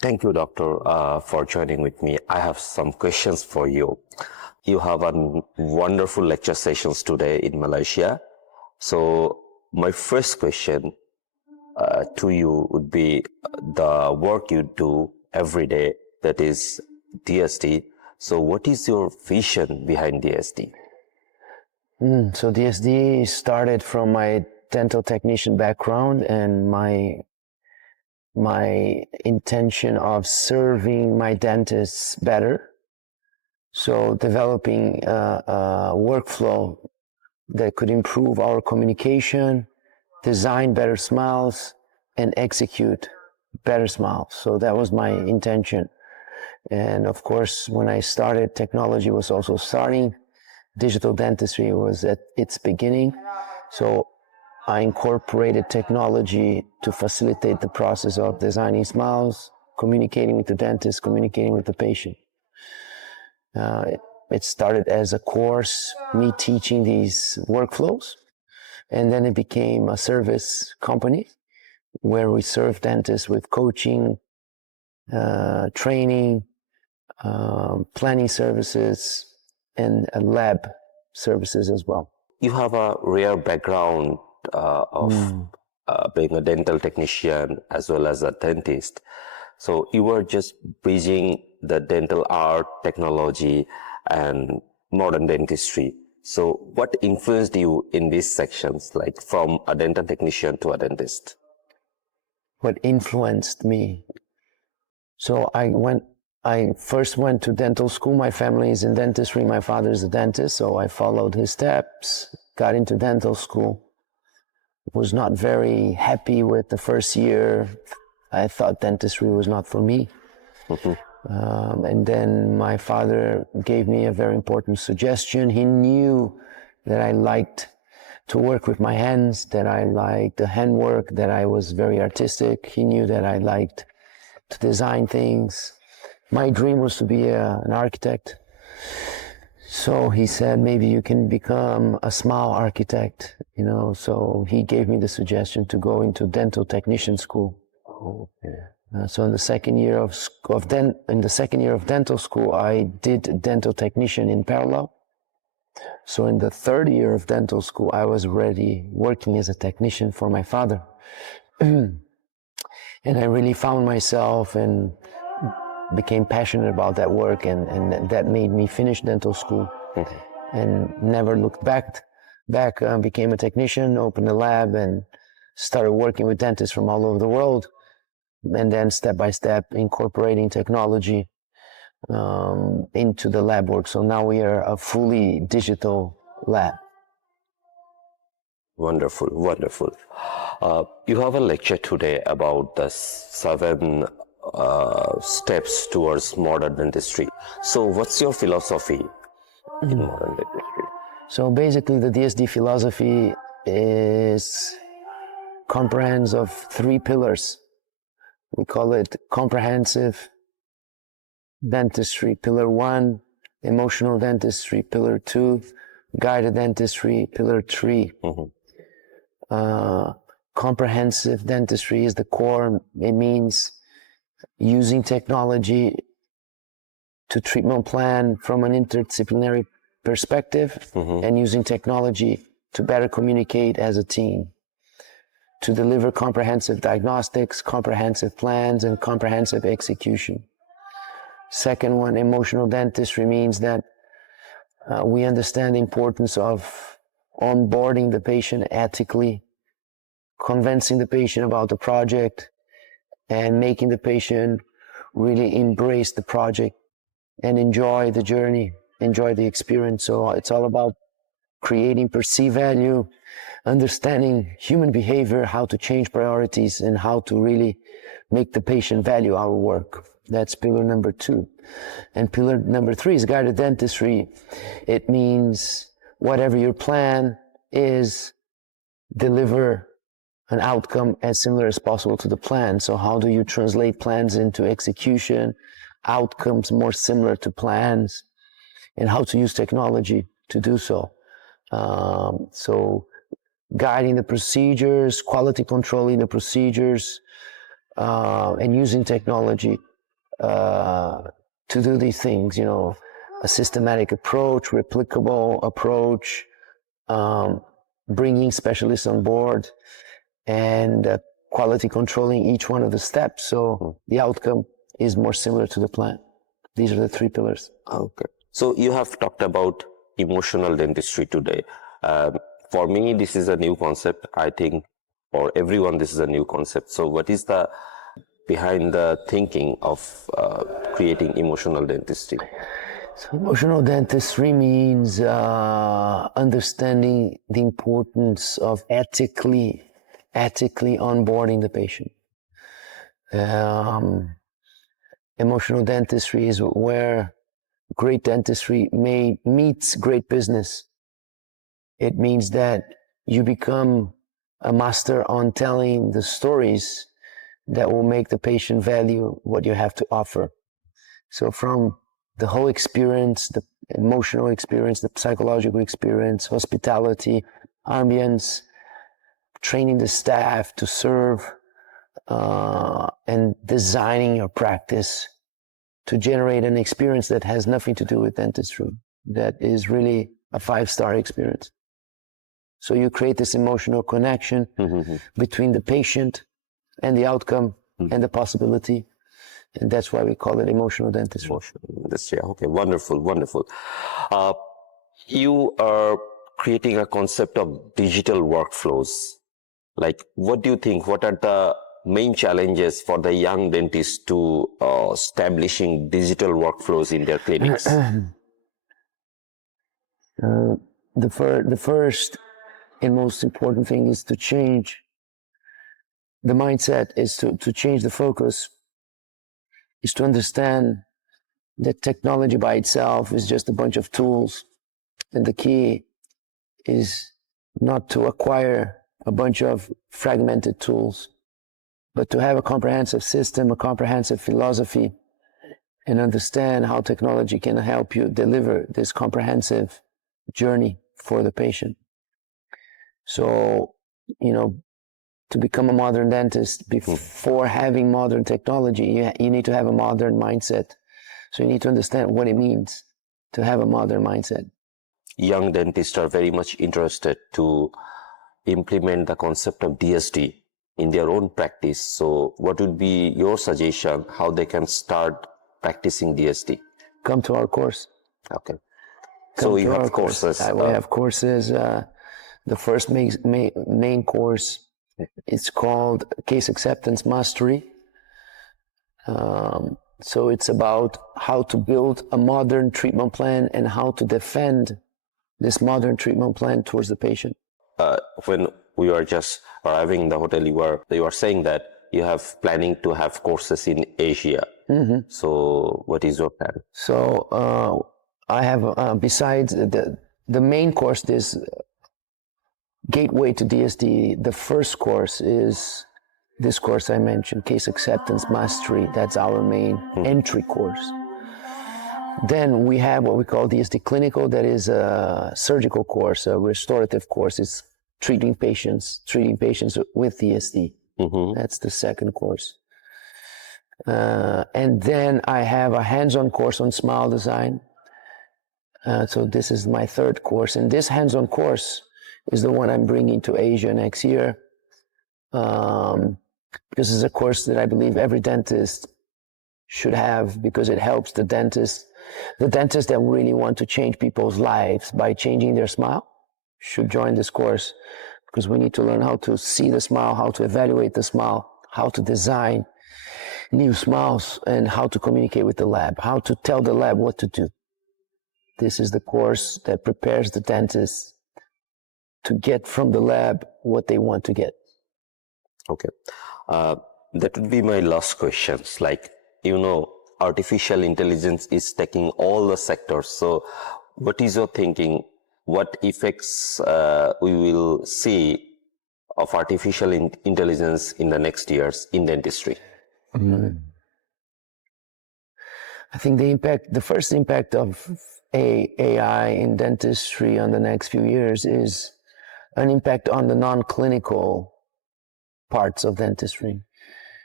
Thank you, doctor, for joining with me. I have some questions for you. You have a wonderful lecture sessions today in Malaysia. So my first question to you would be the work you do every day, that is DSD. So what is your vision behind DSD? So DSD started from my dental technician background and my intention of serving my dentists better. So developing a workflow that could improve our communication, design better smiles, and execute better smiles. So that was my intention. And of course, when I started, technology was also starting. Digital dentistry was at its beginning. So I incorporated technology to facilitate the process of designing smiles, communicating with the dentist, communicating with the patient. It started as a course, me teaching these workflows, and then it became a service company where we serve dentists with coaching, training, planning services, and lab services as well. You have a rare background of being a dental technician as well as a dentist. So you were just bridging the dental art, technology, and modern dentistry. So what influenced you in these sections, like from a dental technician to a dentist? What influenced me? So I first went to dental school. My family is in dentistry. My father is a dentist, so I followed his steps, got into dental school. Was not very happy with the first year. I thought dentistry was not for me. And then my father gave me a very important suggestion. He knew that I liked to work with my hands, that I liked the handwork, that I was very artistic. He knew that I liked to design things. My dream was to be an architect. So he said, maybe you can become a smile architect, So he gave me the suggestion to go into dental technician school. So in the second year of dental school, I did dental technician in parallel. So in the third year of dental school, I was already working as a technician for my father. And I really found myself and became passionate about that work, and that made me finish dental school and never looked back. Became a technician, opened a lab, and started working with dentists from all over the world. And then step by step incorporating technology into the lab work. So now we are a fully digital lab. Wonderful, wonderful. You have a lecture today about the 7 steps towards modern dentistry. So what's your philosophy in modern dentistry? So basically the DSD philosophy comprehends of 3 pillars. We call it comprehensive dentistry, pillar 1, emotional dentistry, pillar 2, guided dentistry, pillar 3. Comprehensive dentistry is the core. It means using technology to treatment plan from an interdisciplinary perspective and using technology to better communicate as a team, to deliver comprehensive diagnostics, comprehensive plans, and comprehensive execution. Second one, emotional dentistry, means that we understand the importance of onboarding the patient ethically, convincing the patient about the project, and making the patient really embrace the project and enjoy the journey, enjoy the experience. So it's all about creating perceived value, understanding human behavior, how to change priorities, and how to really make the patient value our work. That's pillar number 2. And pillar number 3 is guided dentistry. It means whatever your plan is, deliver an outcome as similar as possible to the plan. So how do you translate plans into execution, outcomes more similar to plans, and how to use technology to do so. So guiding the procedures, quality controlling the procedures, and using technology to do these things, you know, a systematic approach, replicable approach, bringing specialists on board, and quality controlling each one of the steps so the outcome is more similar to the plan. These are the three pillars. Okay. So you have talked about emotional dentistry today. For me, this is a new concept. I think for everyone, this is a new concept. So what is the behind the thinking of creating emotional dentistry? So emotional dentistry means understanding the importance of ethically onboarding the patient. Emotional dentistry is where great dentistry meets great business. It means that you become a master on telling the stories that will make the patient value what you have to offer. So from the whole experience, the emotional experience, the psychological experience, hospitality, ambience, training the staff to serve, and designing your practice to generate an experience that has nothing to do with dentistry, that is really a 5-star experience. So you create this emotional connection between the patient and the outcome and the possibility. And that's why we call it emotional dentistry. Emotional dentistry. Okay, wonderful, wonderful. You are creating a concept of digital workflows. Like, what do you think? What are the main challenges for the young dentists to establishing digital workflows in their clinics? The first and most important thing is to change the mindset, is to change the focus, is to understand that technology by itself is just a bunch of tools. And the key is not to acquire a bunch of fragmented tools, but to have a comprehensive system, a comprehensive philosophy, and understand how technology can help you deliver this comprehensive journey for the patient. So, you know, to become a modern dentist, before having modern technology, you need to have a modern mindset. So you need to understand what it means to have a modern mindset. Young dentists are very much interested to implement the concept of DSD in their own practice. So what would be your suggestion how they can start practicing DSD? Come to our course. Okay. So you have courses. We have courses. The first main course, it's called Case Acceptance Mastery. So it's about how to build a modern treatment plan and how to defend this modern treatment plan towards the patient. When we were just arriving in the hotel, you were saying that you have planning to have courses in Asia. So what is your plan? So I have, besides the main course, this Gateway to DSD, the first course is this course I mentioned, Case Acceptance Mastery. That's our main entry course. Then we have what we call DSD Clinical. That is a surgical course, a restorative course. It's treating patients with DSD. That's the second course. And then I have a hands-on course on smile design. So this is my third course. And this hands-on course is the one I'm bringing to Asia next year. Because it's a course that I believe every dentist should have, because it helps the dentists that really want to change people's lives by changing their smile should join this course, because we need to learn how to see the smile, how to evaluate the smile, how to design new smiles, and how to communicate with the lab, how to tell the lab what to do. This is the course that prepares the dentists to get from the lab what they want to get. Okay. That would be my last questions. Like, artificial intelligence is taking all the sectors. So what is your thinking? What effects we will see of artificial intelligence in the next years in dentistry? I think the first impact of AI in dentistry on the next few years is an impact on the non-clinical parts of dentistry.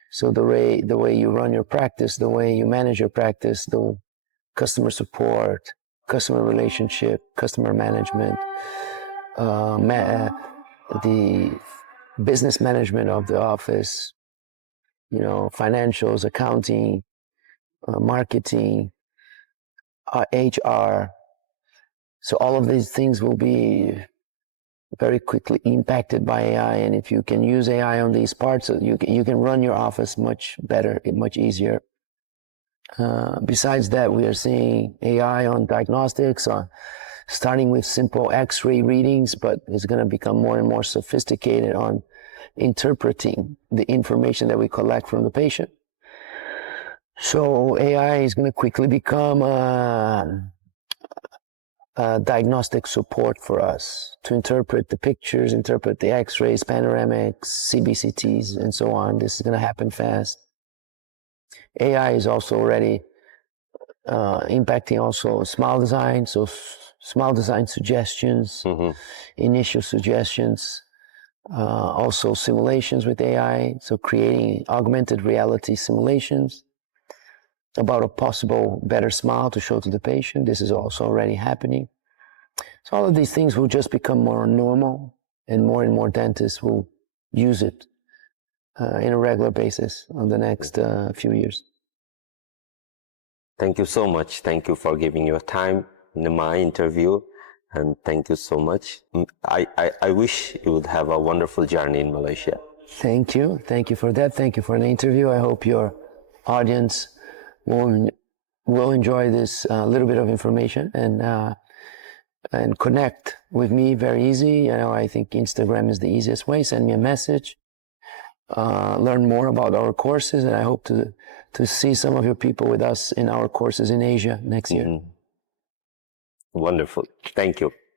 So the way you run your practice, the way you manage your practice, the customer support, customer relationship, customer management, the business management of the office, financials, accounting, marketing, HR. So all of these things will be very quickly impacted by AI, and if you can use AI on these parts, you can run your office much better, much easier. Besides that, we are seeing AI on diagnostics, starting with simple X-ray readings, but it's going to become more and more sophisticated on interpreting the information that we collect from the patient. So AI is going to quickly become diagnostic support for us to interpret the pictures, interpret the X-rays, panoramics, CBCTs, and so on. This is going to happen fast. AI is also already impacting also smile design, so smile design suggestions, initial suggestions, also simulations with AI, so creating augmented reality simulations about a possible better smile to show to the patient. This is also already happening. So all of these things will just become more normal, and more dentists will use it in a regular basis on the next few years. Thank you so much. Thank you for giving your time in my interview, and thank you so much. I wish you would have a wonderful journey in Malaysia. Thank you. Thank you for that. Thank you for the interview. I hope your audience will enjoy this little bit of information and connect with me very easy. I think Instagram is the easiest way. Send me a message. Learn more about our courses, and I hope to see some of your people with us in our courses in Asia next year. Wonderful. Thank you.